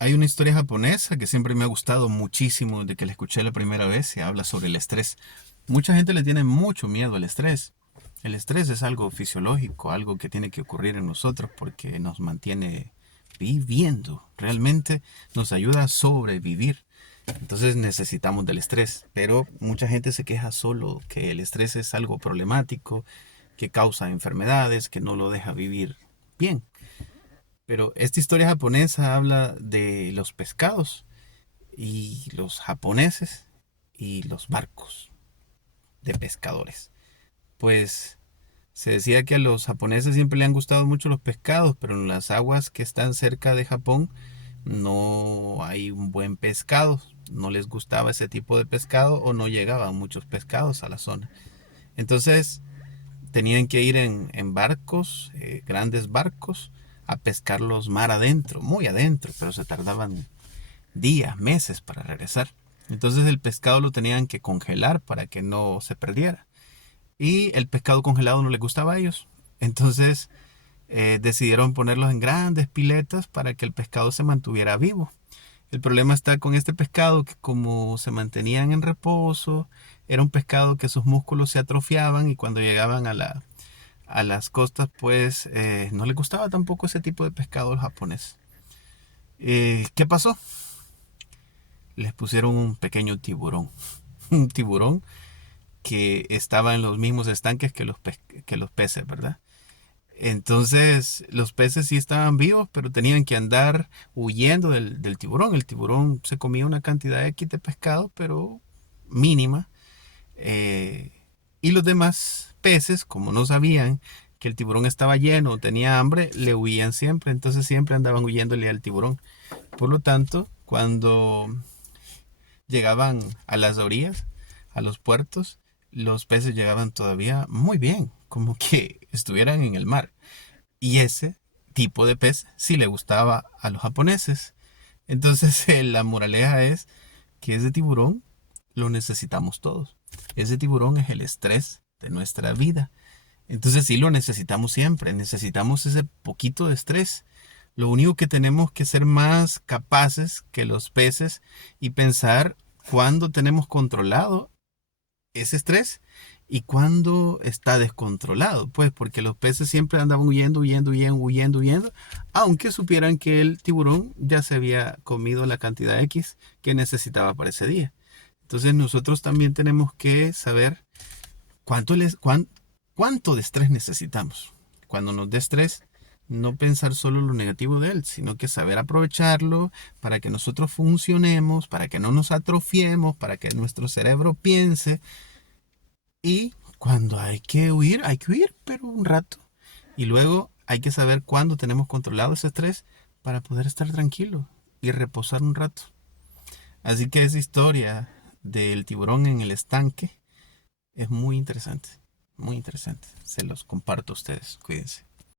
Hay una historia japonesa que siempre me ha gustado muchísimo desde que la escuché la primera vez. Se habla sobre el estrés. Mucha gente le tiene mucho miedo al estrés. El estrés es algo fisiológico, algo que tiene que ocurrir en nosotros porque nos mantiene viviendo. Realmente nos ayuda a sobrevivir. Entonces necesitamos del estrés. Pero mucha gente se queja solo que el estrés es algo problemático, que causa enfermedades, que no lo deja vivir bien. Pero esta historia japonesa habla de los pescados y los japoneses y los barcos de pescadores. Pues se decía que a los japoneses siempre le han gustado mucho los pescados, pero en las aguas que están cerca de Japón no hay un buen pescado. No les gustaba ese tipo de pescado o no llegaban muchos pescados a la zona. Entonces tenían que ir en barcos, grandes barcos, a pescarlos mar adentro, muy adentro, pero se tardaban días, meses para regresar. Entonces el pescado lo tenían que congelar para que no se perdiera. Y el pescado congelado no les gustaba a ellos. Entonces decidieron ponerlos en grandes piletas para que el pescado se mantuviera vivo. El problema está con este pescado que como se mantenían en reposo, era un pescado que sus músculos se atrofiaban y cuando llegaban a las costas pues no les gustaba tampoco ese tipo de pescado al japonés. ¿Qué pasó? Les pusieron un pequeño tiburón. Un tiburón que estaba en los mismos estanques que los peces, ¿verdad? Entonces los peces sí estaban vivos, pero tenían que andar huyendo del tiburón. El tiburón se comía una cantidad X de pescado, pero mínima. Eh, y los demás peces, como no sabían que el tiburón estaba lleno o tenía hambre, le huían siempre. Entonces siempre andaban huyéndole al tiburón. Por lo tanto, cuando llegaban a las orillas, a los puertos, los peces llegaban todavía muy bien, como que estuvieran en el mar. Y ese tipo de pez sí le gustaba a los japoneses. Entonces la moraleja es que ese tiburón lo necesitamos todos. Ese tiburón es el estrés de nuestra vida. Entonces sí lo necesitamos siempre. Necesitamos ese poquito de estrés. Lo único que tenemos que ser más capaces que los peces y pensar cuándo tenemos controlado ese estrés y cuando está descontrolado, pues porque los peces siempre andaban huyendo, huyendo, huyendo, huyendo, huyendo, aunque supieran que el tiburón ya se había comido la cantidad X que necesitaba para ese día. Entonces nosotros también tenemos que saber cuánto, cuánto de estrés necesitamos. Cuando nos dé estrés, no pensar solo lo negativo de él, sino que saber aprovecharlo para que nosotros funcionemos, para que no nos atrofiemos, para que nuestro cerebro piense y cuando hay que huir, pero un rato. Y luego hay que saber cuándo tenemos controlado ese estrés para poder estar tranquilo y reposar un rato. Así que esa historia del tiburón en el estanque es muy interesante. Muy interesante. Se los comparto a ustedes. Cuídense.